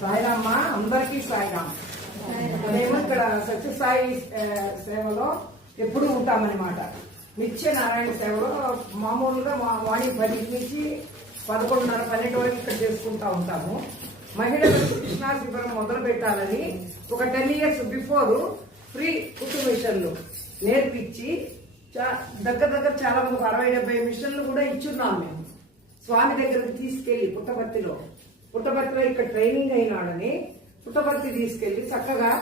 సాయిరామ్మ అందరికీ సాయిరామ్. మేము ఇక్కడ సత్యసాయి సేవలో ఎప్పుడు ఉంటామన్నమాట. నిత్య నారాయణ సేవలో మామూలుగా మా వాణి 10 నుంచి 11:30, 12 వరకు ఇక్కడ చేసుకుంటా ఉంటాము. మహిళలకు కృష్ణా శిబిరం మొదలు పెట్టాలని ఒక 10 ఇయర్స్ బిఫోర్ ఫ్రీ కుట్టు మిషన్లు నేర్పించి దగ్గర చాలా మంది 60-70 మిషన్లు కూడా ఇచ్చున్నాం. మేము స్వామి దగ్గరకు తీసుకెళ్లి పుట్టపర్తిలో ఇక్కడ ట్రైనింగ్ అయినాడని పుట్టపర్తి తీసుకెళ్లి చక్కగా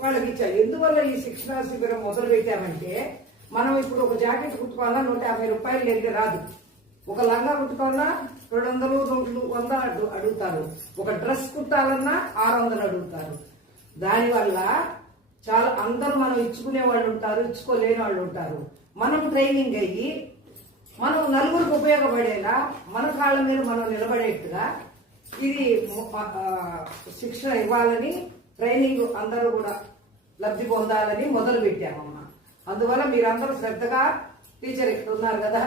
వాళ్ళకి ఇచ్చారు. ఎందువల్ల ఈ శిక్షణా శిబిరం మొదలు పెట్టామంటే, మనం ఇప్పుడు ఒక జాకెట్ కుట్టుకోవాలన్నా 150 రూపాయలు లేక రాదు. ఒక లంగా కుట్టుకోవాలన్నా 200, 100 అడుగుతారు. ఒక డ్రెస్ కుట్టాలన్నా 600 అడుగుతారు. దానివల్ల చాలా అందరూ మనం ఇచ్చుకునే వాళ్ళు ఉంటారు, ఇచ్చుకోలేని వాళ్ళు ఉంటారు. మనం ట్రైనింగ్ అయ్యి మనం నలుగురికి ఉపయోగపడేలా, మన కాళ్ళ మీద మనం నిలబడేట్టుగా ఇది శిక్షణ ఇవ్వాలని, ట్రైనింగ్ అందరూ కూడా లబ్ధి పొందాలని మొదలు పెట్టామమ్మా. అందువల్ల మీరందరూ శ్రద్ధగా, టీచర్ ఇక్కడ ఉన్నారు కదా,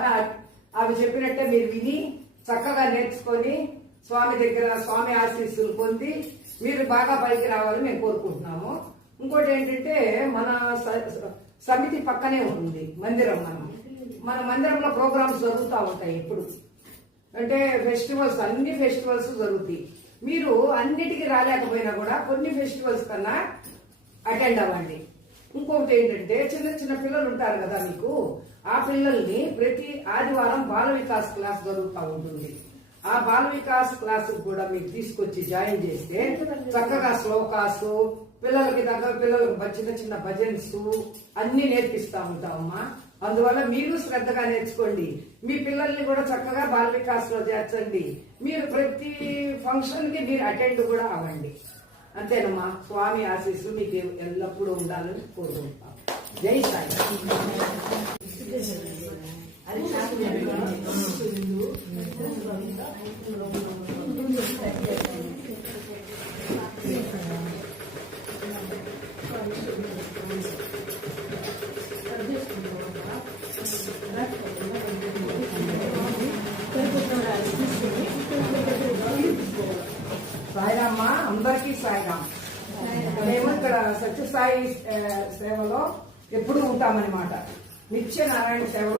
అవి చెప్పినట్టే మీరు విని చక్కగా నేర్చుకొని స్వామి దగ్గర స్వామి ఆశీస్సులు పొంది మీరు బాగా పైకి రావాలని మేము కోరుకుంటున్నాము. ఇంకోటి ఏంటంటే, మన సమితి పక్కనే ఉంటుంది మందిరం. మన మందిరంలో ప్రోగ్రామ్స్ జరుగుతూ ఉంటాయి ఎప్పుడు. అంటే ఫెస్టివల్స్, అన్ని ఫెస్టివల్స్ జరుగుతాయి. మీరు అన్నిటికీ రాలేకపోయినా కూడా కొన్ని ఫెస్టివల్స్ కన్నా అటెండ్ అవ్వండి. ఇంకొకటి ఏంటంటే, చిన్న పిల్లలు ఉంటారు కదా మీకు, ఆ పిల్లల్ని ప్రతి ఆదివారం బాల వికాస్ క్లాస్ జరుగుతూ ఉంటుంది. ఆ బాల వికాస్ క్లాస్ కూడా మీరు తీసుకొచ్చి జాయిన్ చేస్తే చక్కగా శ్లోకాసు, పిల్లలకి చిన్న భజన్స్ అన్ని నేర్పిస్తా ఉంటామమ్మా. అందువల్ల మీరు శ్రద్ధగా నేర్చుకోండి. మీ పిల్లల్ని కూడా చక్కగా బాల వికాస్ లో చేర్చండి. మీరు ప్రతి ఫంక్షన్ కి మీరు అటెండ్ కూడా అవ్వండి. అంతేనమ్మా. స్వామి ఆశీస్సు మీకు ఎల్లప్పుడూ ఉండాలని కోరుకుంటాం. జై సాయి. సాయిరామ్మ అందరికీ సాయిరామ్. మేము ఇక్కడ సత్యసాయి సేవలో ఎప్పుడు ఉంటామన్నమాట. నిత్య నారాయణ సేవ